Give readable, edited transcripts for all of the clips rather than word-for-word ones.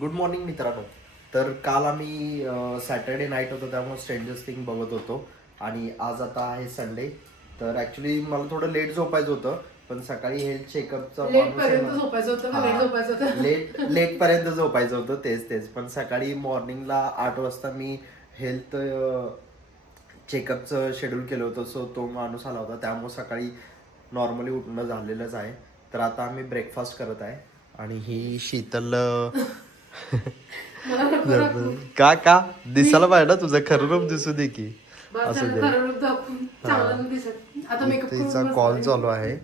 Good morning मित्रांनो. तर काल आम्ही सॅटर्डे नाईट होतं त्यामुळे स्ट्रेंजर्स थिंग बघत होतो आणि आज आता आहे संडे. तर ॲक्च्युली मला थोडं लेट झोपायचं होतं पण सकाळी हेल्थ चेकअपचा लेट पर्यंत झोपायचं होतं तेच पण सकाळी मॉर्निंगला 8 वाजता मी हेल्थ चेकअपचं शेड्यूल केलं होतं. सो तो माणूस आला होता त्यामुळे सकाळी नॉर्मली उठणं झालेलंच आहे. तर आता आम्ही ब्रेकफास्ट करत आहे आणि ही शीतल का दिसायला पाहिजे ना तुझं खरं रूप दिसू दे की. असू दे. तिचा कॉल चालू आहे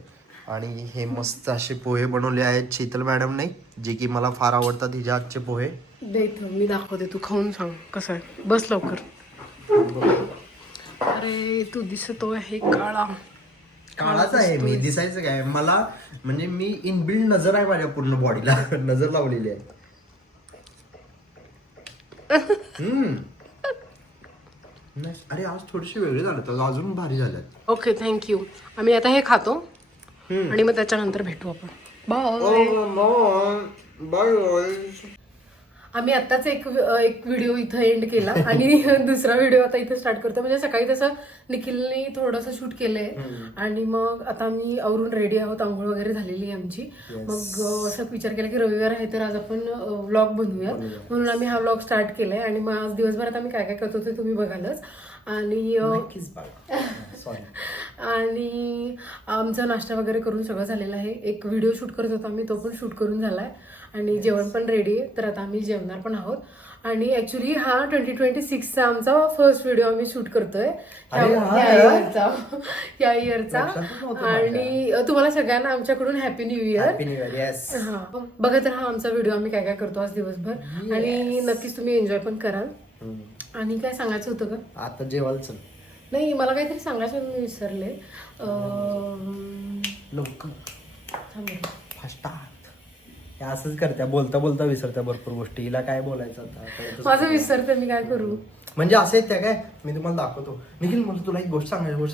आणि हे मस्त असे पोहे बनवले आहेत शीतल मॅडमने जे की मला फार आवडतात हिच्या हातचे पोहे. मी दाखवते, तू खाऊन सांग कसं आहे. बस लवकर. अरे तू दिसतो आहे काळा. काळाच आहे मी, दिसायचं काय मला म्हणजे मी इनबिल्ड नजर आहे माझ्या पूर्ण बॉडीला नजर लावलेली आहे. अरे आज थोडेसे वेगळे झाले तर अजून भारी झाल्यात. Okay thank you. आम्ही आता हे खातो आणि मग त्याच्यानंतर भेटू आपण. बाय. आम्ही आत्ताच एक व्हिडिओ इथं एंड केला आणि दुसरा व्हिडिओ आता इथं स्टार्ट करतो. म्हणजे सकाळी तसं निखिलने थोडंसं शूट केलंय आणि मग आता आम्ही आवरून रेडी आहोत. आंघोळ वगैरे झालेली आहे आमची. मग असं विचार केला की रविवार आहे तर आज आपण व्लॉग बनवूया म्हणून आम्ही हा व्लॉग स्टार्ट केलाय. आणि मग आज दिवसभरात आम्ही काय काय करतो ते तुम्ही बघालच. आणि आणि आमचा नाश्ता वगैरे करून सगळं झालेलं आहे. एक व्हिडिओ शूट करत होतो आम्ही, तो पण शूट करून झालाय आणि जेवण पण रेडी आहे. तर आता आम्ही जेवणार पण आहोत. आणि ऍक्च्युली हा 2026चा आमचा फर्स्ट व्हिडिओ आम्ही शूट करतोय या इयरचा. आणि तुम्हाला सगळ्यांना आमच्याकडून हॅपी न्यू इयर. हा बघा तर हा आमचा व्हिडिओ आम्ही काय काय करतो आज दिवसभर आणि नक्कीच तुम्ही एन्जॉय पण कराल. आणि काय सांगायचं होतं का आता जेवायला चल. नाही मला काहीतरी सांगायचं मी विसरले. लवकर हे असंच करत्या बोलता बोलता विसरत्या भरपूर गोष्टी. हिला काय बोलायचं आता माझं विसरते मी काय करू. म्हणजे असं आहेत त्या काय मी तुम्हाला दाखवतो. निखिल मला तुला एक गोष्ट सांगायची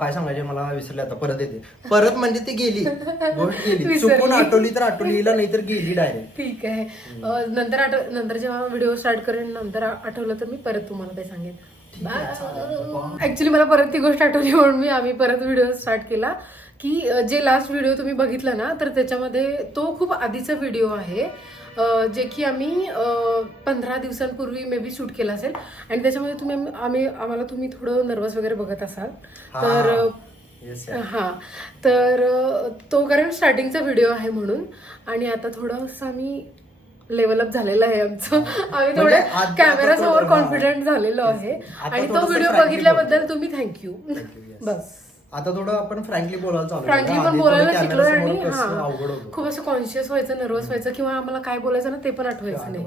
काय सांगायचे मला विसरले आता परत येते. परत म्हणजे ती गेली गोष्ट गेली चुकून आठवली तर आठवलीला नाही तर गेली डायरेक्ट. ठीक आहे. नंतर जेव्हा व्हिडिओ स्टार्ट करेन नंतर आठवलं तर मी परत तुम्हाला ते सांगेन. ऍक्च्युली मला परत ती गोष्ट आठवली म्हणून आम्ही परत व्हिडिओ स्टार्ट केला की जे लास्ट व्हिडिओ तुम्ही बघितला ना तर त्याच्यामध्ये तो खूप आधीचा व्हिडिओ आहे जे की आम्ही 15 दिवसांपूर्वी मे बी शूट केला असेल. आणि त्याच्यामध्ये आम्हाला तुम्ही थोडं नर्वस वगैरे बघत असाल तर तर तो कारण स्टार्टिंगचा व्हिडिओ आहे म्हणून. आणि आता थोडंसं आम्ही लेवल अप झालेलं आहे आमचं. आम्ही थोडे कॅमेरा समोर कॉन्फिडंट झालेलो आहे. आणि तो व्हिडिओ बघितल्याबद्दल तुम्ही थँक्यू. बस आता थोडं आपण फ्रँकली बोलायला चालू फ्रँकली पण बोलायला शिकलो. आणि खूप असं कॉन्शियस व्हायचं, नर्वस व्हायचं किंवा आम्हाला काय बोलायचं ना ते पण आठवायचं नाही.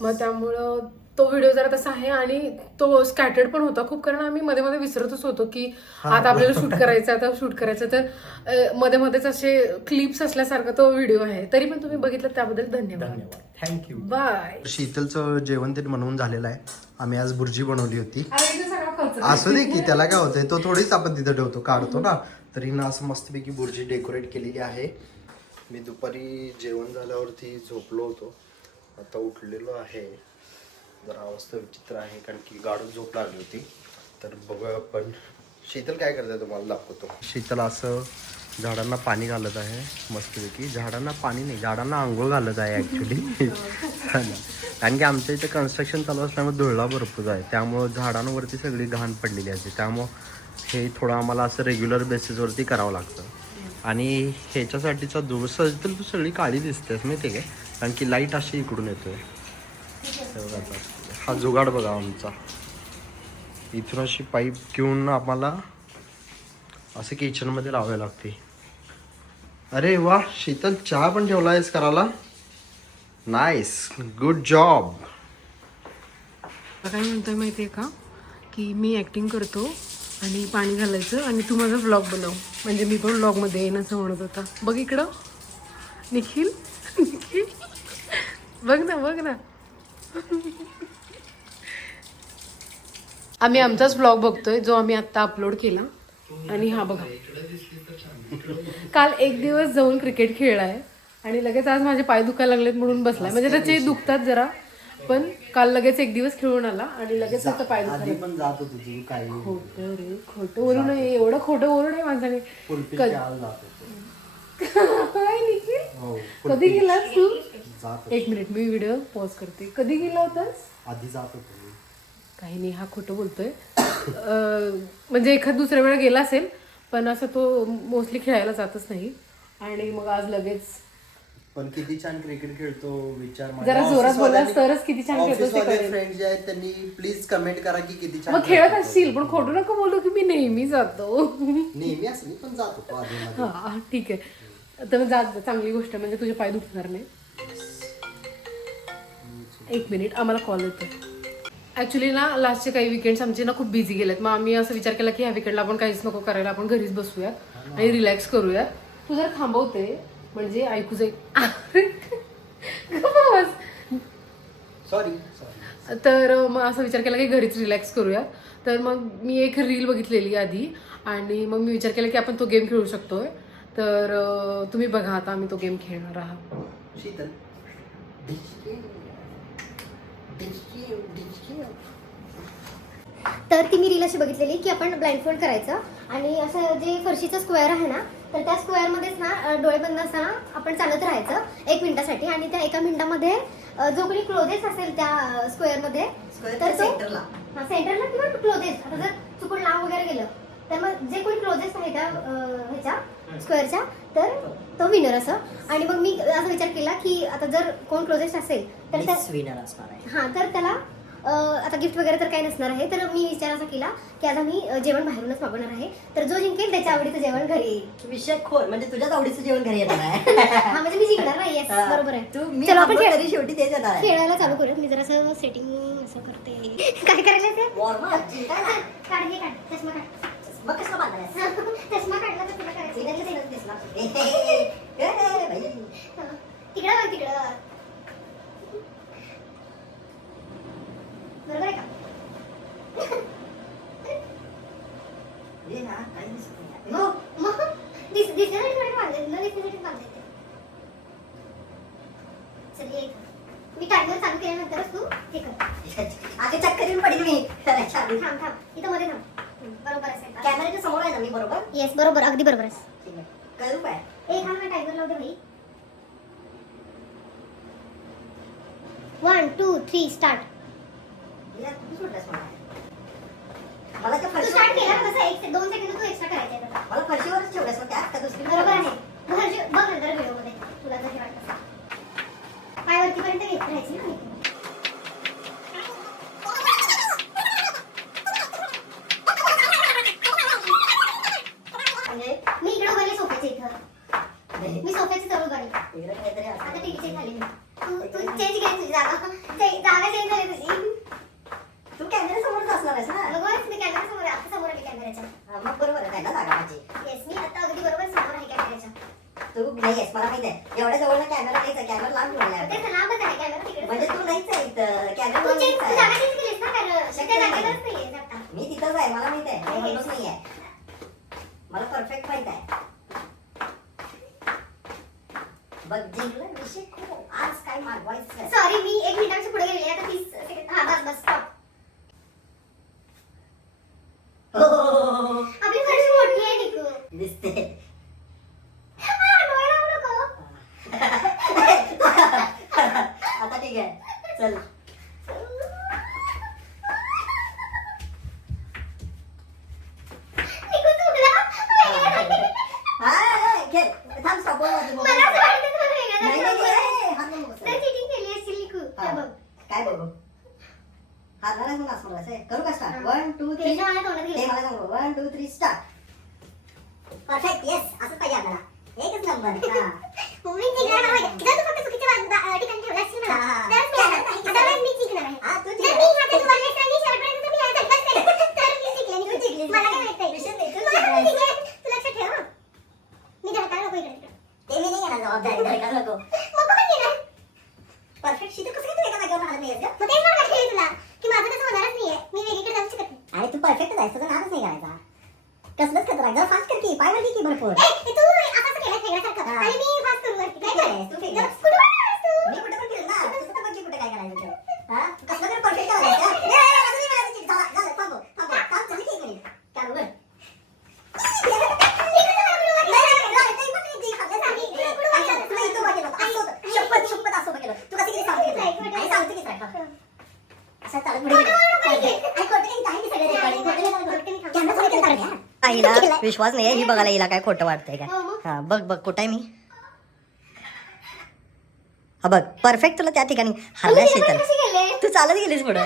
मग त्यामुळं तो व्हिडिओ जरा तसा आहे आणि तो स्कॅटर्ड पण होता खूप. कारण आम्ही मध्ये मध्ये विसरतच होतो की आता आपल्याला शूट करायचं तर मध्ये मध्येच असे क्लिप्स असल्यासारखा तो व्हिडिओ आहे. तरी पण तुम्ही बघितलं त्याबद्दल धन्यवाद. थँक्यू. बाय. शीतलचं जेवण ते बनवून झालेलं आहे. आम्ही आज भुर्जी बनवली होती. असू दे की त्याला काय होतंय तो थोडीच आपण तिथं ठेवतो काढतो ना. तर हिनं असं मस्तपैकी भुर्जी डेकोरेट केलेली आहे. मी दुपारी जेवण झाल्यावरती झोपलो होतो. आता उठलेलो आहे. जरा अवस्था विचित्र आहे कारण की गाढून झोप लागली होती. तर बघूया आपण शीतल काय करते तुम्हाला दाखवतो. शीतल असं झाडांना पाणी घालत आहे मस्तपैकी. झाडांना पाणी नाही झाडांना आंघोळ घालत आहे ॲक्च्युली. कारण की आमच्या इथे कन्स्ट्रक्शन चालू असल्यामुळे धुळा भरपूर आहे त्यामुळं झाडांवरती सगळी घाण पडलेली असते. त्यामुळं हे थोडं आम्हाला असं रेग्युलर बेसिसवरती करावं लागतं. आणि ह्याच्यासाठीचा दिवस तर तू सगळी काळी दिसतेस माहिती आहे काय कारण की लाईट अशी इकडून येतोय. हा जुगाड बघा आमचा. इथून अशी पाईप घेऊन आम्हाला असं किचनमध्ये लावायला लागते. अरे वा शीतल चहा पण ठेवला आहेस करायला. Nice good job. काय म्हणतोय माहितीये का की मी ऍक्टिंग करतो आणि पाणी घालायचं आणि तू माझा व्लॉग बनव म्हणजे मी पण व्लॉगमध्ये येईन असं म्हणत होता. बघ इकडं निखिल बघ ना. आम्ही आमचाच व्लॉग बघतोय जो आम्ही आत्ता अपलोड केला. आणि हा बघा काल एक दिवस जाऊन क्रिकेट खेळलाय आणि लगेच आज माझे पाय दुखायला लागलेत म्हणून बसलाय. म्हणजे त्याचे दुखतात जरा, पण काल लगेच एक दिवस खेळून आला आणि लगेच त्याचा पाय दुखायला. पण जात होतो तुझी काही खोटं रे, खोटं बोलू नये, एवढं खोटं बोलू नये माणसाने. काय निखिल, कधी गेलास तू? एक मिनिट, मी व्हिडिओ पॉज करते. कधी गेला होतास? आधी जात होतो. काही नाही, हा खोटं बोलतोय. म्हणजे एखाद दुसऱ्या वेळा गेला असेल, पण असं तो मोस्टली खेळायला जातच नाही. आणि मग आज लगेच. पण किती छान क्रिकेट खेळतो विचार. जरा जोरात बोललास तरच किती छान खेळतो ते ऑफिसवाले कळेल. फ्रेंड्स जे आहेत त्यांनी प्लीज कमेंट करा की किती छान मग खेळत असतील, पण खोटं नको बोलू की मी नेहमी जातो. नेहमी असं मी पण जात होतो आधी. हा ठीक आहे, तर जात चांगली गोष्ट, म्हणजे तुझे पाय दुखणार नाही. एक मिनिट, आम्हाला कॉल येतोय. ऍक्च्युली ना लास्टचे काही विकेंड्स आमचे ना खूप बिझी गेलेत. मग आम्ही असं विचार केला की ह्या विकेंडला आपण काहीच नको करायला, आपण घरीच बसूयात आणि रिलॅक्स करूयात. तू जर थांबवते म्हणजे ऐकू जाईल. सॉरी. तर मग असं विचार केला की घरीच रिलॅक्स करूया. तर मग मी एक रील बघितलेली आधी आणि मग मी विचार केला की आपण तो गेम खेळू शकतोय. तर तुम्ही बघा, आता आम्ही तो गेम खेळणार आहात. शीतल, तर ती मी रील अशी बघितलेली की आपण ब्लाइंडफोल्ड करायचं आणि असं जे फरशीचं स्क्वेअर आहे ना, तर त्या स्क्वेअरमध्येच ना डोळे बंद असताना आपण चालत राहायचं 1 मिनिटासाठी. आणि त्या 1 मिनिटामध्ये जो कोणी क्लोजेस असेल त्या स्क्वेअरमध्ये तर तो सेंटरला किंवा क्लोजेस, आता जर चुकून लांब वगैरे गेलं तर मग जे कोणी क्लोजेस आहे त्या ह्याच्या स्क्वेअरच्या तर तो विनर असं. आणि मग मी असा विचार केला की आता जर कोण क्लोजेस्ट असेल तर त्या विनर असणार आहे. हां, तर त्याला आता गिफ्ट वगैरे तर काही नसणार आहे. तर मी विचार असा केला की आता मी जेवण बाहेरूनच मागवणार आहे. तर जो जिंकेल त्याच्या आवडीचं जेवण घरी येईल. विषय खोल, म्हणजे तुझ्याच आवडीचं जेवण घरी येणार आहे. हा, म्हणजे मी जिंकणार नाही. येस, बरोबर आहे. चलो आपण तरी शेवटी तेच येणार आहे. खेळायला चालू करूया. मी जरा असं सेटिंग असं करते. काय करायला ते काढ, हे काढ, चष्मा काढ. मग कसं बांधायचं? चष्मा काढला तर तुला करायचं तिकडं बघ, तिकडं. बरोबर आहे का? मग दिसण्यासाठी थोडे बांधायचे, न दिसण्यासाठी बांधायचे. चल ये, मी टायमर चालू केल्यानंतरच तू हे कर. आधी चक्कर येऊन पडेल मी. थांब, इथं मध्ये थांब. बरोबर असेल का? कॅमेऱ्याच्या समोर आहे ना मी, बरोबर? येस, बरोबर, अगदी बरोबर आहे. ठीक आहे. करू काय? हा मला टायमर लावू दे भाई. 1 2 3 स्टार्ट. मला त्या तू स्टार्ट केला ना, कसं 2 सेकंद तू एक्स्ट्रा करायचे. मला फरशीवरच ठेवलंस मग त्यात का दुसरी? बरोबर आहे. बघ नंतर व्हिडिओमध्ये तुला जर हे वाटतं. पाय वरतीपर्यंत घेत राहायची ना. मी इकडे उभारले सोफ्याच्या इथं. मी सोफ्याची चढ उभारली. आता टीव्हीचे खाली मी. तू चेंज घे तुझी जागा. जागा चेंज झाली तुझी. तू कॅमेरा समोरच असणार आहेस ना? बरोबर, मी कॅमेरा समोर आहे. आता समोर आली कॅमेऱ्याच्या. मग बरोबर आहे ना जागा माझी. येस, मी आता अगदी बरोबर समोर आहे कॅमेऱ्याच्या. तू नाही आहेस, मला माहिती आहे. एवढ्या जवळ कॅमेरा नाहीच आहे. कॅमेरा लांब ठेवला आहे. ते लांबच आहे कॅमेरा तिकडे. म्हणजे तू नाहीच आहे इथं. कॅमेरा तू नाहीच आहे. जागा चेंज केलीस ना, कारण त्या जागेलाच नाहीये आता. मी तिथंच आहे, मला माहित आहे. मी म्हणूनच नाही आहे. मला परफेक्ट माहित आहे. बघ जिंकलं विषय खूप. आज काय मागवायचं? सॉरी, मी 1 मिनिटाच्या पुढे गेले. आता 30 सेकंद. हा, बस स्टॉप. आपली फरशी मोठी आहे निकू. दिसते. डोळे लावू नको. आता ठीक आहे, चल. निकू चुकला. हा, खेळ. थांब, stop वर वाजव. मला असं वाटतं तुम्हाला वेगळं नाही, दाखवलं. नाही, हात नको बसू. तर cheating केली असतील निकू. हा, त्या बघ. काय बघू? हात मला म्हणून असं बोलायचं. करू का स्टार्ट? हा. 1 2 ते 3. मला तोंडात गेलं. ते मला सांगू. 1 2 3 स्टार्ट. परफेक्ट. येस, असंच पाहिजे आपल्याला. एकच नंबर. हा. मी जिंकणार नाही. जर तू फक्त चुकीच्या ठिकाणी ठेवलं असशील मला, हा. तरच मी हारणार. Otherwise मी जिंकणार आहे. हा, तू जर जिंकणार. मी हातात उभारले असते आणि शेवटपर्यंत तुम्ही हातात बसले, तर मी जिंकले निकू. तू जिंकलीस. मला काय माहित विषय नाही, तू तुला जिंकलीस. जिंकले. तू लक्षात ठेव हं. मी धडकायला नको इकडे तिकडे. ते मी नाही घेणार जबाबदारी. धडका नको. मग कोण घेणार? परफेक्ट शिकू कसं काय तू एका जागेवर राहत नाहीयेस गं? मग तेच मला लक्षात येईल तुला की माझं तसं होणारच नाहीये. मी वेगळीकडे जाऊ शकत नाही. आणि तू परफेक्ट आहे, तुझा नादच नाही करायचा. कसलंच खतरा. जरा फास्ट कर की, पाय वरती की भरपूर. तू असं केलं वेगळ्यासारखं हा. आणि मी फास्ट करू वरती. तू मी कुठे पण फिरेल ना तू फक्त बघ कुठे काय करायचं ते. हा कसलं तर परफेक्ट करायचं आईला विश्वास नाही ही बघायला हिला काय खोटं वाटतंय काय. हा बघ बघ कुठं आहे मी. हा बघ परफेक्ट तुला त्या ठिकाणी हरल्यास शीतल. तू चालत गेलीस पुढे.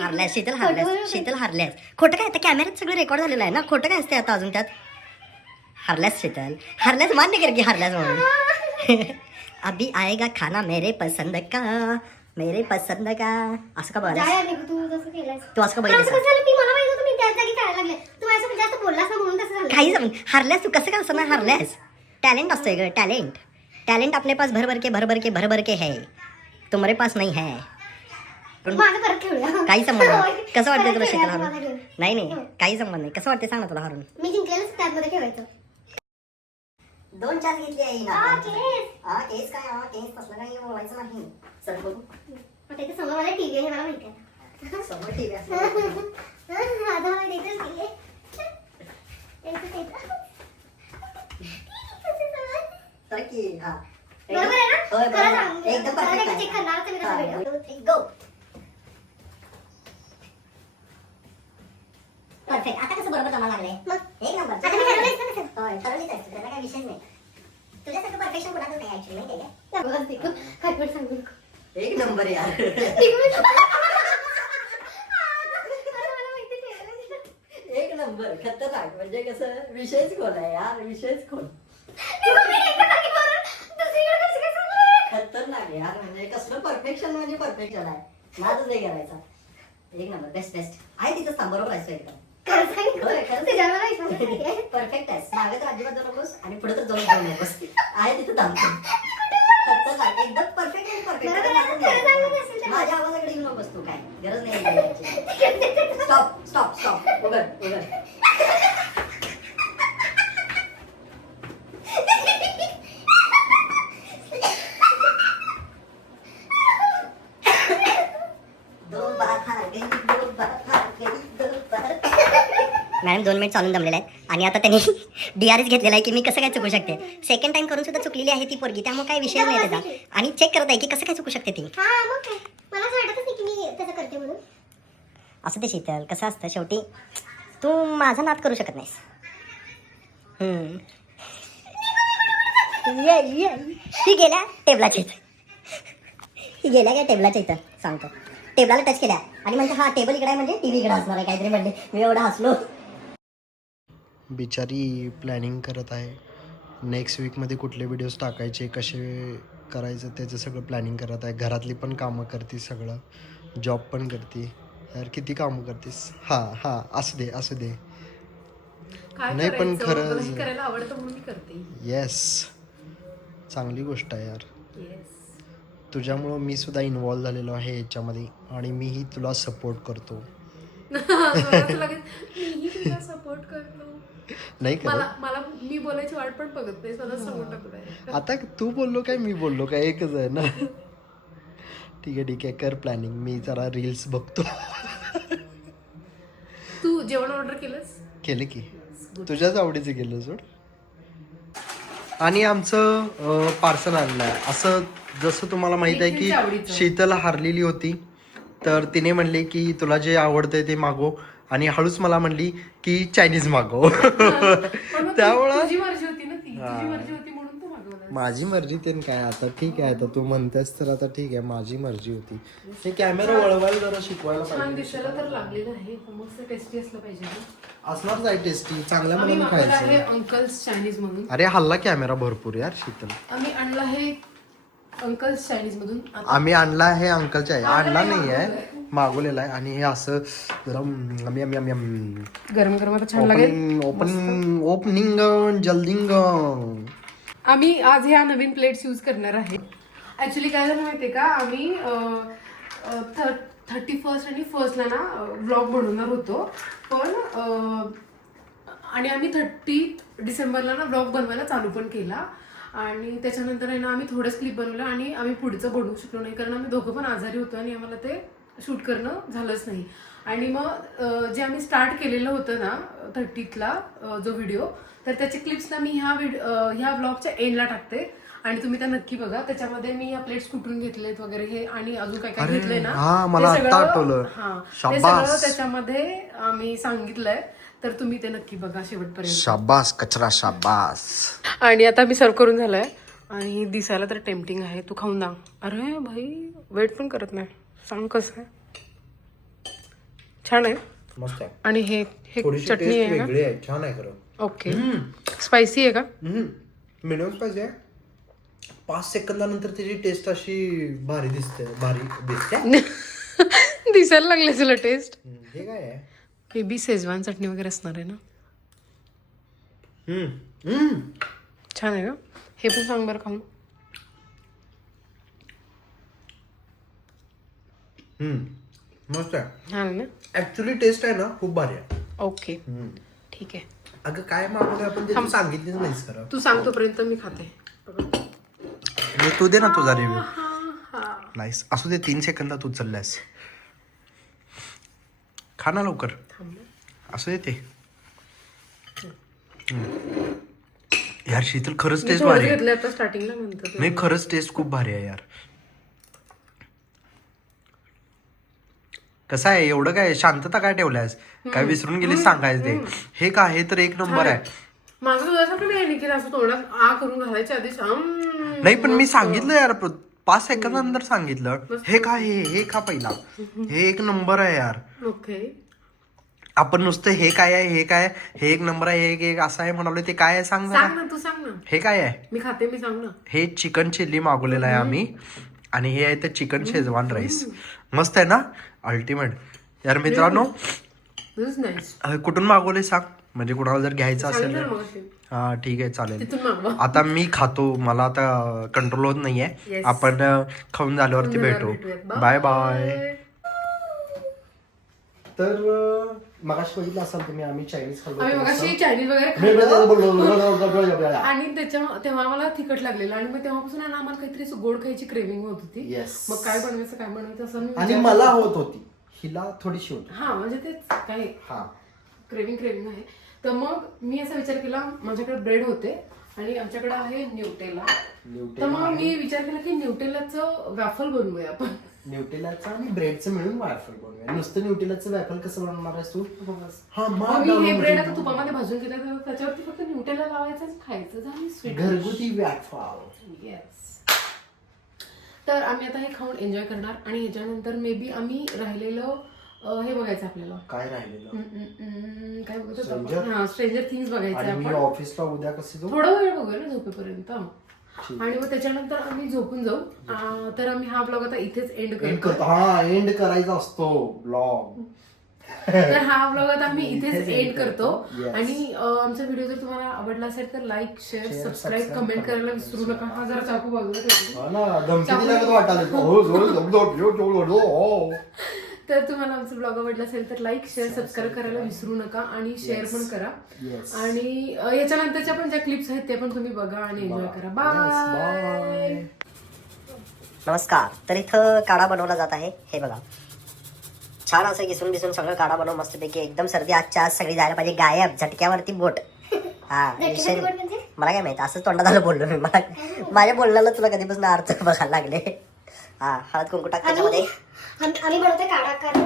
हरल्यास शीतल हरल्यास शीतल हरल्यास. खोटं काय आता कॅमेऱ्यात सगळं रेकॉर्ड झालेलं आहे ना. खोटं काय असते आता अजून त्यात. हरल्यास शीतल हरल्यास मान्य कर की हरल्यास म्हणून. अभी आएगा खाना मेरे पसंद का मेरे पसंद का. असं का बघायला तू असं का बघितलं काही जमून हरल्यास तू कसं काय असं ना हरल्यास. टॅलेंट असतोय ग टॅलेंट. टैलेंट अपने पास भर भर के है तुम्हारे पास नहीं है. काही संबंध नाही. कसं वाटतंय तुला शीतल हरून. नाही नाही काही संबंध नाही. कसं वाटतंय सांग ना तुला हरून. मी जिंकलेलंच त्यामध्ये ठेवायचं. 2 चान्स घेतली आहे ना. केस काय केस तसलं काही बोलायचं नाही. सर बघू ते समोर मला टीव्ही आहे मला माहिती आहे. समोर टीव्ही असं आता मला देतच दिले. तर की हा बरोबर आहे ना. होय, खरं बरोबर. सांग. एकदम मला perfect नाही आहे. check करणार तर मी तसं व्हिडिओ. 1 2 3 गो. परफेक्ट. आता कसं बरोबर जमा लागले. मग एक नंबर. आता मी ठरवलंयच ना तसं. होय ठरवलीच आहे. त्याचा काही विषय नाही. तुझ्यासारखं परफेक्शन कोणाचं नाही ऍक्च्युअली माहिती आहे का. बघ देखो काय पण सांगू नको. एक नंबर यार. एक नंबर खतरनाक. म्हणजे कसं विषयच खोल आहे यार. विषयच खोल खतरनाक यार. म्हणजे कसलं परफेक्शन म्हणजे परफेक्शन आहे. नादच नाही करायचा. एक नंबर बेस्ट बेस्ट आहे तिथं थांब. बरोबर आहे एकदम. परफेक्ट आहे. मागत अजिबात जाऊ नकोस आणि पुढे तर जाऊ नकोस. आहे तिथं थांब. खतरनाक एकदम परफेक्ट आणि परफेक्ट. माझ्या आवाजाकडे येऊ नकोस तू. काय गरज नाही. Stop stop stop. उघड उघड. मॅडम 2 मिनिट चालून जमलेले आहेत आणि आता त्यांनी DRS घेतलेला आहे की मी कसं काय चुकू शकते. सेकंड टाइम करून सुद्धा चुकलेली आहे ती पोरगी. त्यामुळे काही विषय नाही त्याचा. आणि चेक करत आहे की कसं काय चुकू शकते ती. हा मग काय मला असं वाटतच नाही की मी त्याचं करते म्हणून. असं ते शीतल कसं असतं शेवटी तू माझा नाद करू शकत नाहीस. ही गेल्या टेबलाच्या इथं. ही गेल्या काय टेबलाच्या इथं सांगतो. टेबलाला टच केल्या आणि म्हणते हा टेबल इकडे आहे म्हणजे टीव्ही इकडे असणार आहे काहीतरी म्हणले. मी एवढा हसलो. बिचारी प्लॅनिंग करत आहे. नेक्स्ट वीकमध्ये कुठले व्हिडिओज टाकायचे कसे करायचं त्याचं सगळं प्लॅनिंग करत आहे. घरातली पण कामं करते सगळं. जॉब पण करते. यार किती कामं करतेस. हां असू दे असू दे. काय नाही पण करायचं? खरंच. मला हे करायला आवडतं म्हणून मी करते. येस चांगली गोष्ट आहे यार. येस. तुझ्यामुळं मी सुद्धा इन्वॉल्व झालेलो आहे याच्यामध्ये आणि मीही तुला सपोर्ट करतो. मीही तुला सपोर्ट करतो. नाही मला करत. मला मी बोलायची वाट पण बघत नाही. स्वतः सपोर्ट टाकत आता तू बोललो काय मी बोललो काय एकच आहे ना. ठीक आहे कर प्लॅनिंग. मी जरा रील्स बघतो. तू जेवण ऑर्डर केलंस. केलं की तुझ्याच आवडीचं केलं सोड. आणि आमचं पार्सल आणलं आहे. असं जसं तुम्हाला माहित आहे की आवडीचं. शीतल हारलेली होती तर तिने म्हणले की तुला जे आवडतंय ते मागव आणि हळूच मला म्हणली की चायनीज मागव. त्यामुळं तुझी मर्जी होती ना ती. तुझी मर्जी होती म्हणून तू मागवलं. माझी मर्जी ते काय आता ठीक आहे. आता तू म्हणतेस तर आता ठीक आहे. माझी मर्जी होती. ते कॅमेरा वळवायला जरा शिकवायला छान पाहिजे. दिसायला तर लागलेलं आहे. मस्त टेस्टी असलं पाहिजे ना. असणारच आहे टेस्टी. चांगल्या आम्ही मनाने मागवलं आहे खायचं. अंकल्स चायनीज मधून. अरे हल्ला कॅमेरा भरपूर यार शीतल. आम्ही आणलं आहे अंकल्स चायनीज मधून. आता आम्ही आणला आहे अंकलच्या आहे. आणला नाही आहे मागवलेला आहे. आणि हे असं जरा गरम गरम आता छान लागेल. ओपनिंग जल्दिंग. आम्ही आज ह्या नवीन प्लेट्स यूज करणार आहे. ऍक्च्युली काय झालं माहितीये का आम्ही 31st आणि 1st ना व्लॉग बनवणार होतो. पण आणि आम्ही 30 डिसेंबरला ना व्लॉग बनवायला चालू पण केला. आणि त्याच्यानंतर आहे ना आम्ही थोडेच क्लिप बनवलं आणि आम्ही पुढचं बनवू शकलो नाही कारण आम्ही दोघं पण आजारी होतो आणि आम्हाला ते शूट करणं झालंच नाही. आणि मग जे आम्ही स्टार्ट केलेलं होतं ना 30ला जो व्हिडिओ, तर त्याचे क्लिप्स ना मी ह्या ब्लॉगच्या एंडला टाकते आणि तुम्ही त्या नक्की बघा. त्याच्यामध्ये मी या प्लेट्स कुठून घेतलेत वगैरे हे आणि अजून काय काय घेतलंय ना मला आता आठवलं. ते सगळं त्याच्यामध्ये आम्ही सांगितलंय, तर तुम्ही ते नक्की बघा शेवटपर्यंत. शाबास कचरा शाबास. आणि आता मी सर्व करून झालंय आणि दिसायला तर टेम्पटिंग आहे. तू खाऊन दांग. अरे भाई वेट पण करत नाही. सांग कसं आहे. छान आहे मस्त आहे. आणि हे चटणी आहे ना. वेगळी आहे, छान आहे खरं. ओके. स्पायसी आहे का? मिडियम स्पायसी आहे. 5 सेकंदानंतर त्याची टेस्ट अशी भारी दिसते. दिसायला लागले तुला टेस्ट. हे काय आहे? मे बी शेजवान चटणी वगैरे असणार आहे ना. छान आहे का? हे पण सांग बरं खाऊन. मस्त आहे. छान आहे ना. ऍक्च्युली टेस्ट आहे ना खूप भारी आहे. ओके ठीक आहे. अगं काय मागवलं आपण ते तू सांगितलीच नाहीस खरं. तू सांग तोपर्यंत मी खाते. तू दे ना तुझा रिव्ह्यू. नाईस. असू दे 3 सेकंदात उचलल्यास. खा ना लवकर. असू दे ते. यार शीतल खरंच टेस्ट भारी आहे. स्टार्टिंगला म्हणतो नाही खरंच टेस्ट खूप भारी आहे यार. कसं आहे एवढं काय शांतता काय ठेवल्यास? काय विसरून गेलीस सांगायचं ते. हे काय हे तर एक नंबर आहे. माझं तुझ्यासाठी नाही निखिल असं तोंडात आ करून घालायच्या आधीच नाही पण मी सांगितलं यार 5 सेकंदानंतर सांगितलं. हे काय हे खा पहिला. हे एक नंबर आहे यार. ओके. आपण नुसतं हे काय आहे हे काय हे एक नंबर आहे हे एक असं आहे म्हणाले. ते काय आहे सांग सांग ना. तू सांग ना. हे काय आहे? मी खाते. मी सांग ना. हे चिकन चिल्ली मागवलेलं आहे आम्ही आणि हे आहे ते चिकन शेजवान राईस. मस्त आहे ना. अल्टिमेट यार मित्रांनो. कुठून मागवले सांग म्हणजे कुणाला जर घ्यायचं असेल तर. हा ठीक आहे चालेल. आता मी खातो. मला आता कंट्रोल होत नाहीये. आपण खाऊन झाल्यावरती भेटू. Bye bye. तर मगाशी बघितलं असाल तुम्ही आम्ही चायनीज खाल्लो. चायनीज वगैरे खाल्लं आणि तेव्हा मला तिखट लागलेलं आणि मग तेव्हापासून आम्हाला काहीतरी गोड खायची क्रेविंग होत होती. मग काय बनवायचं असं आणि मला होत होती. हिला थोडीशी होती. हा म्हणजे तेच काय क्रेविंग आहे. तर मग मी असा विचार केला माझ्याकडे ब्रेड होते आणि आमच्याकडे आहे न्यूटेला. तर मग मी विचार केला की न्यूटेलाचं वॅफल बनवूया आपण. न्यूटेलाचं आणि ब्रेडचं मिळून वॅफल बनवूया. नुसतं न्यूटेलाचं वॅफल कसं बनवणार आहेस तू? मी हे ब्रेड आता तुपामध्ये भाजून घेतलं त्याच्यावरती फक्त न्यूटेला लावायचं आणि खायचं. झाली घरगुती वॅफल. येस. तर आम्ही आता हे खाऊन एन्जॉय करणार आणि ह्याच्यानंतर मे बी आम्ही राहिलेलं हे बघायचं आपल्याला. काय राहिलेलं? काय बघतो? हा स्ट्रेंजर थिंग्स बघायचं आपण. ऑफिसला उद्या कसं थोडा वेळ बघूया ना झोपेपर्यंत आणि मग त्याच्यानंतर आम्ही झोपून जाऊ. तर आम्ही हा ब्लॉग आता इथेच एंड करतो. हा एंड करायचा असतो ब्लॉग. तर हा ब्लॉग आता आम्ही इथेच एंड करतो. आणि आमचा व्हिडिओ जर तुम्हाला आवडला असेल तर लाईक शेअर सबस्क्राईब कमेंट करायला विसरू नका. हा जरा चाकू बाजूला तर तुम्हाला आमचा ब्लॉग आवडला असेल तर लाईक शेअर सबस्क्राईब करायला विसरू नका आणि शेअर पण करा. आणि याच्यानंतरच्या पण ज्या क्लिप्स आहेत ते पण तुम्ही बघा आणि एन्जॉय करा. बाय. नमस्कार. तर इथं काढा बनवला जात आहे. हे बघा छान असं घिसून बिसून सगळं काढा बनव मस्तपैकी. एकदम सर्दी आजच्या आज सगळी जायला पाहिजे. गायब झटक्यावरती बोट. हा मला काय माहिती असं तोंडात आलं बोललो मी. मला माझ्या बोलण्याला तुला कधीपासून अर्थ बघायला लागले. हा हळद कुंकू टाक त्याच्यामध्ये. आम्ही बनवतोय काढा कारण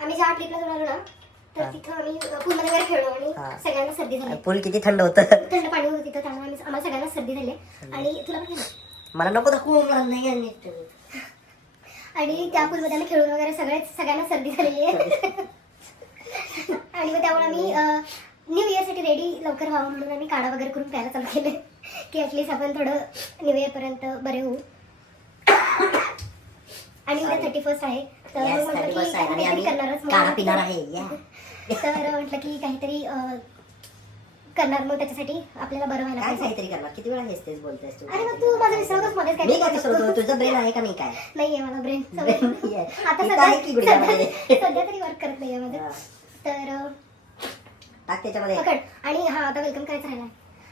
आम्ही ज्या ट्रिपला जाणार ना तर तिथं आम्ही पूलमध्ये वगैरे खेळलो आणि सगळ्यांना सर्दी झाली. पूल किती थंड होतं. थंड पाणी होतं तिथं त्यामुळे आम्हाला सगळ्यांना सर्दी झाली. आणि तुला पण मला नको दाखवू. नाही आणि त्या पूलमध्ये आम्ही खेळून वगैरे सगळ्यांना सर्दी झालेली आहे. आणि मग त्यामुळे आम्ही न्यू इयरसाठी रेडी लवकर व्हावं म्हणून आम्ही काढा वगैरे करून प्यायला चालू केले की ॲटलीस्ट आपण थोडं न्यू इयरपर्यंत बरे होऊ. आणि उद्या 31 आहे तर म्हटलं की काहीतरी करणारच. तर म्हटलं की काहीतरी करणार मग त्याच्यासाठी आपल्याला बरं व्हायला पाहिजे. काहीतरी करणार. किती वेळा हेच तेच बोलतेस तू. अरे मग तू माझं विसरतच मध्येच मी काय विसरतो. तुझं ब्रेन आहे का मी काय नाहीये मला ब्रेन. आता सध्या तरी वर्क करत नाहीये माझं. तर टाक त्याच्यामध्ये. आणि हा आता वेलकम करायचं राहिला.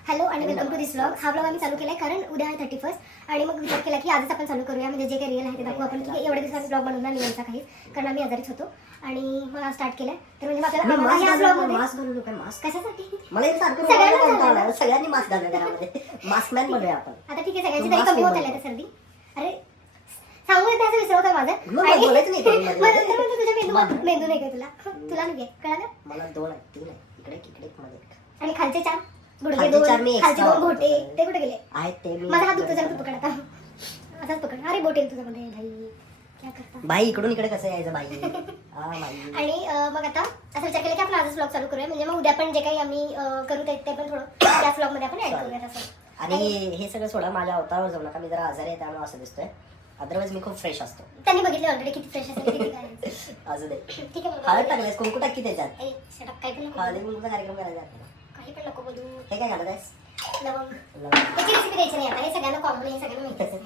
हॅलो आणि वेलकम टू दिस व्लॉग. हा व्लॉग आम्ही चालू केलाय कारण उद्या आहे 31st आणि मग विचार केला की आजच आपण चालू करूया, म्हणजे जे काही रिअल आहे ते दाखवू आपण, की एवढ्या दिवसांनी ब्लॉग बनवला नाही यांचा काही, कारण आम्ही आजारीच होतो आणि मग स्टार्ट केलाय. तर म्हणजे आपल्याला ह्या ब्लॉगमध्ये मास्क बनवू नका. मास्क कशासाठी मला एक सारखं सगळ्यांना बोलायला झालं. कंटाळा. सगळ्यांनी मास्क घालूया घरामध्ये. मास्क मॅन बनूया आपण. आता ठीक आहे, सगळ्यांची तू तरी mask कमी होत बनव. आली आता सर्दी. अरे सांगू येते असं विसरवत आहे माझं. मग आणि बोलायचं नाही करून मध्ये. मग नंतर म्हणतो तुझ्या मेंदू नाही काय तुला, तुला नाही आहे, कळालं? मला 2 आहे 3 आहे इकडे इकडे मध्ये आणि खालचे 4 गुडघे खालचे 4 2, मी खालचे extra 2 घोटे ते कुठे गेले? आहेत ते मी. माझा हात दुखतो, जरा तू पकड आता. असाच पकड. अरे बोट येईल तुझ्यामध्ये भाई, क्या करता. बाई इकडून इकडे कसं यायचं बाई? हा बाई. आणि मग आता असं विचार केला की आपण आजच व्लॉग चालू करूया, म्हणजे मग उद्या पण जे काही आम्ही करू ते पण थोडं त्याच व्लॉग मध्ये आपण ऍड करूया असं. आणि हे सगळं सोडा, माझ्या अवतारावर जाऊ नका. मी जरा आजारी आहे त्यामुळे असं दिसतोय. अदरवाईज मी खूप फ्रेश असतो. त्यांनी बघितले ऑलरेडी किती फ्रेश असेल किती काय. असू दे. ठीक आहे हळद टाकलेस, कुंकू टाकी त्याच्यात. ए, shut up, काही पण नको हळदी बोलू. कुंकूचा कार्यक्रम करायचा आपल्याला. काही पण नको बोलू. हे काय घालत आहेस? लवंग. लवंग. त्याची रेसिपी द्यायची नाही आता, हे सगळ्यांना कॉमन, हे सगळ्यांना माहिती असेल.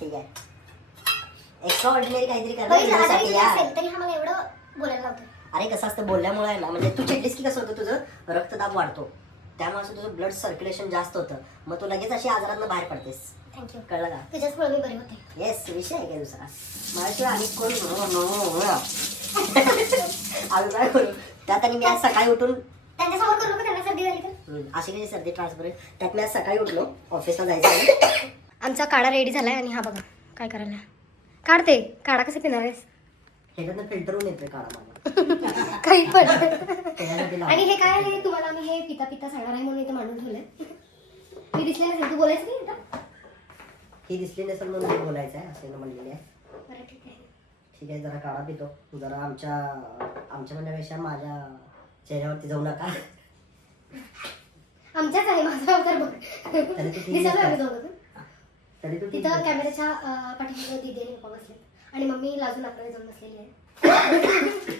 ठीक आहे. एक्स्ट्रा ऑर्डिनरी काहीतरी बघितलं, करणार आजारी तुझ्यासाठी यार. असेल तरी हा मला एवढं बोलायला लावतो. अरे कसं असतं बोलल्यामुळे आहे ना, म्हणजे तू चिडलीस की कसं होतं, तुझं रक्तदाब वाढतो, त्यामुळे असं तुझं ब्लड सर्क्युलेशन जास्त होतं, मग तू लगेच अशी आजारातनं बाहेर पडतेस. थँक्यू. कळलं का? तुझ्याचमुळे मी बरे होते. येस, विषय आहे काय दुसरा? माझ्याशिवाय आणि कोण आम्ही काय करू? त्यात आणि मी आज सकाळी उठून त्यांच्यासमोर करू नका, त्यांना सर्दी झाली तर. अशी काही सर्दी ट्रान्सफर, त्यात मी आज सकाळी उठलो ऑफिसला जायचं. आमचा काढा रेडी झालाय आणि हा बघा काय करायला. काढते काढा, कसं पिणार आहेस? ह्याच्यातनं फिल्टर होऊन येतोय काढा माझा. काही पण. त्याच्यासाठी लाव. आणि हे काय आहे तुम्हाला आम्ही हे पिता पिता सांगणार आहे म्हणून इथे मांडून ठेवलंय. मी दिसले नसेल, तू बोलायचं नाही आता? ही दिसली नसेल म्हणून मी बोलायचं आहे असे म्हणलेली आहे. बरं ठीक आहे. ठीक आहे, जरा काढा पितो. जरा आमच्या म्हणण्यापेक्षा माझ्या चेहऱ्यावरती जाऊ नका. आमच्याच आहे, माझा अवतार बघ. तरी तू दिसायला आम्ही जाऊ नका. तरी तू तिथं कॅमेऱ्याच्या पाठीमागे दीदी आणि पप्पा बसले आणि मम्मी लाजून आपल्याला जाऊन बसलेली आहे.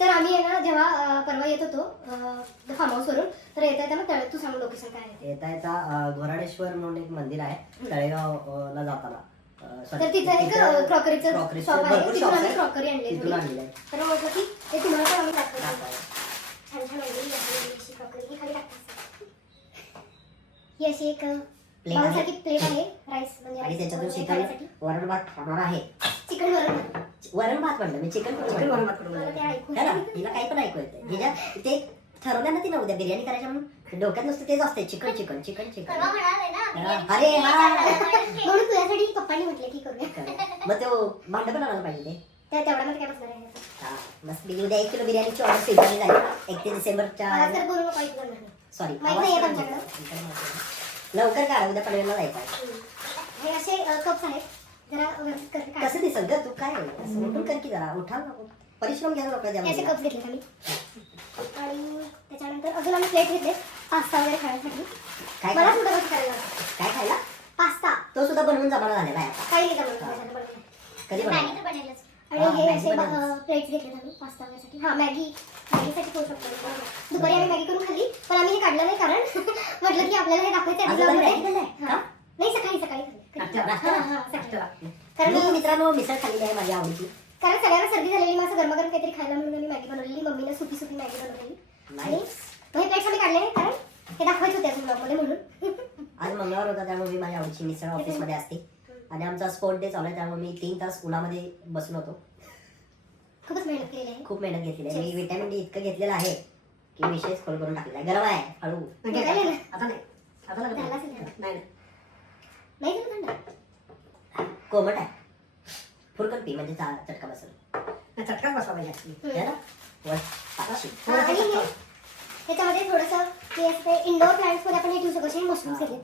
तर आम्ही आहे ना जेव्हा परवा येत होतो फार्म हाऊस वरून, तर येता येता मग तू सांगू लोकेशन काय आहे ते. येता येता घोराडेश्वर म्हणून एक मंदिर आहे तळेगावला जाताना. तर तिथं एक क्रॉकरीचं शॉप आहे, तिथून आम्ही क्रॉकरी आणली तिथून आणलेलं आहे. तर म्हटलं की ते तुम्हाला पण आम्ही दाखवतो. छान छान आणलेली आहे अशी क्रॉकरी. ही खाली टाकतात. ही अशी एक बाउलसारखी प्लेट आहे, राईस आणि म्हणजे त्याच्यातून चिकन वरण भात खाणार आहे. चिकन वरण. वरण भात म्हणलं मी, चिकन वरण भात मला ते ऐकू है ना? हिला काही पण ऐकू येतं. हिच्या ते ठरवलं ना तिनं उद्या बिर्याणी करायच्या म्हणून, डोक्यात नुसतं तेच असते, चिकन चिकन चिकन चिकन. अरे हा. म्हणून तुझ्यासाठी पप्पांनी म्हटलं की करूया. मग तो भांड पण आणायला पाहिजे ते. तेवढ्यामध्ये काय बसणार आहे? हा मस्त. उद्या 1 किलो बिर्याणीची ऑर्डर स्वीकारली जाईल 31 डिसेंबरच्या. आवाज तर बोलू नको, ऐकू पण नाही. सॉरी, माहित नाही आहे आमच्याकडं. लवकर काढा, उद्या पनवेलला जायचं आहे. हे असे कप्स आहेत, जरा व्यवस्थित करते काय. कसं दिसल ग तू? काय असं उठून कर की जरा, उठा नको, परिश्रम घ्या नको हे असे द्या. कप्स घेतले आम्ही आणि त्याच्यानंतर अजून आम्ही प्लेट घेतले पास्ता वगैरे खाण्यासाठी. काय मला खायला? सुद्धा कसं करायला लागतं. काय खायला? पास्ता तो सुद्धा बनवून जमाना झालेला आहे आता. काही नाही जमलं. कधी मॅगी तर बनवलंच. आणि हे असे प्लेट्स घेतले आम्ही पास्ता वगैरेसाठी. हा मॅगीसाठी करू शकतो. दुपारी आम्ही मॅगी करून खाल्ली, पण आम्ही हे काढलं नाही कारण म्हटलं की आपल्याला हे दाखवायचं आहे अजून vlog मॅगी मध्ये. बनवलंय? हा. नाही सकाळी सकाळी खाल्ली. हा, सकाळी. कारण मी मित्रांनो मिसळ खाल्लेली आहे माझ्या आवडीची. कारण सगळ्यांना सर्दी झालेली, मग असं गरमागरम काहीतरी खायला म्हणून मी मॅगी बनवलेली. मम्मीने सुकी सुकी मॅगी बनवलेली आणि मग हे प्लेट्स आम्ही काढले नाही कारण हे दाखवायचं होते अजून ब्लॉगमध्ये म्हणून. आज मंगळवार होता त्यामुळे मी माझ्या आवडीची मिसळ ऑफिसमध्ये असते आणि आमचा स्पोर्ट डे चालू आहे त्यामुळे मी 3 तास उन्हामध्ये बसून होतो. खूपच मेहनत केलेली आहे. खूप मेहनत घेतलेली आहे. मी विटॅमिन डी इतकं घेतलेलं आहे की विशेष खोल करून टाकलेला आहे. गरम आहे हळू. काय झालं? आता नाही, आता झाला लागलं. असेल ना. नाही नाही झालं थंड. कोमट आहे. फुरकन पी म्हणजे चटका बसला. चटकाच बसला पाहिजे है ना? वर आकाशी. आणि हे त्याच्यामध्ये थोडंसं हे असते इंडोर प्लांट्स मध्ये आपण हे ठेवू शकतो. असे मशरूम्स घेतले.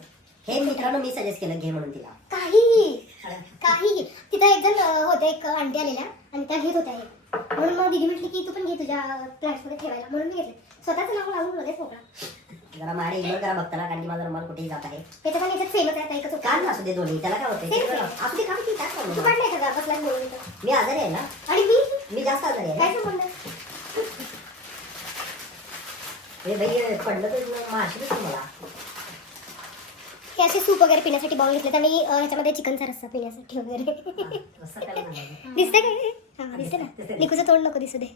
हे मित्रांनो मी सजेस्ट केलं घे म्हणून तिला. काहीही तिथं एक जण होते, एक आंटी आलेल्या आणि त्या घेत होत्या हे. म्हणून मग दीदी म्हटली की तू पण घे तुझ्या प्लांट्स मध्ये ठेवायला, म्हणून मी घेतले. स्वतःच नाव लावून लगेच मोकळा. जरा माझ्या इग्नोर करा बघताना, कारण की माझा रुमाल कुठेही जात आहे. त्याच्या पण याच्यात फेमस आहे, एकच होता. काढ ना असू दे दोन्ही, त्याला काय होते Same, same. असू दे, काढ की, काय तू problem? काढलाय का बसलाच बोलून तर? मी आजारी आहे ना, आणि मी जास्त आजारी काय आहे. संबंध? हे बाई पडलं तर माशी मला. हे असे सूप वगैरे पिण्यासाठी बाउल घेतलेत आणि ह्याच्यामध्ये चिकनचा रस्सा पिण्यासाठी वगैरे. असं काय नाही. दिसते काय? हा दिसते ना. निकूचं तोंड नको दिसू दे.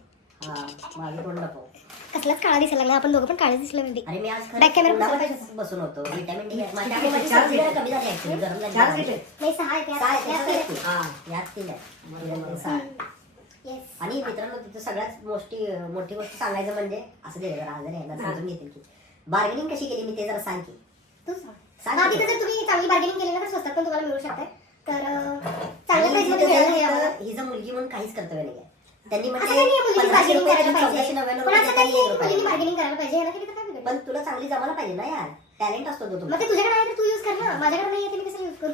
हा माझं तोंड नको. कसलाच काळा दिसायला लागला, आपण दोघं पण काळे दिसलो म्हणजे. अरे मी आज Back camera उन्हामध्ये बसून होतो. विटॅमिन डी माझी सर्दी जरा कमी झाली actually, गरम झाली. नाही 6 आहेत सहा यात. आहेत, यात तीन. हा, यात तीन आहेत. सहा. Yes. आणि मित्रांनो तिथं सगळ्यात मोठी गोष्ट सांगायचं म्हणजे असं दे जरा आज नाही समजून घेतील की बार्गेनिंग कशी केली मी ते जरा सांग की. तू सांग. सांग हा, की. तिथे जर तुम्ही चांगली बार्गेनिंग केली ना तर स्वस्तात पण तुम्हाला मिळू शकते. तर चांगल्या आणि प्राइस मध्ये तिथं मिळालं हे आम्हाला. हिचं मुलगी म्हणून काहीच कर्तव्य नाही आहे. त्यांनी असं काही नाही, मुलींनी bargaining करायला पाहिजे. 1499 पण असं काही नाही, रुपये. मुलींनी bargaining करायला पाहिजे. याला किती तर काय बिघडलं? पण तुला चांगली जमायला पाहिजे ना यार, टॅलेंट असतो तो तुला. मग ते तुझ्याकडे आहे तर तू यूज कर ना, माझ्याकडे नाही आहे ते मी कसं यूज करू?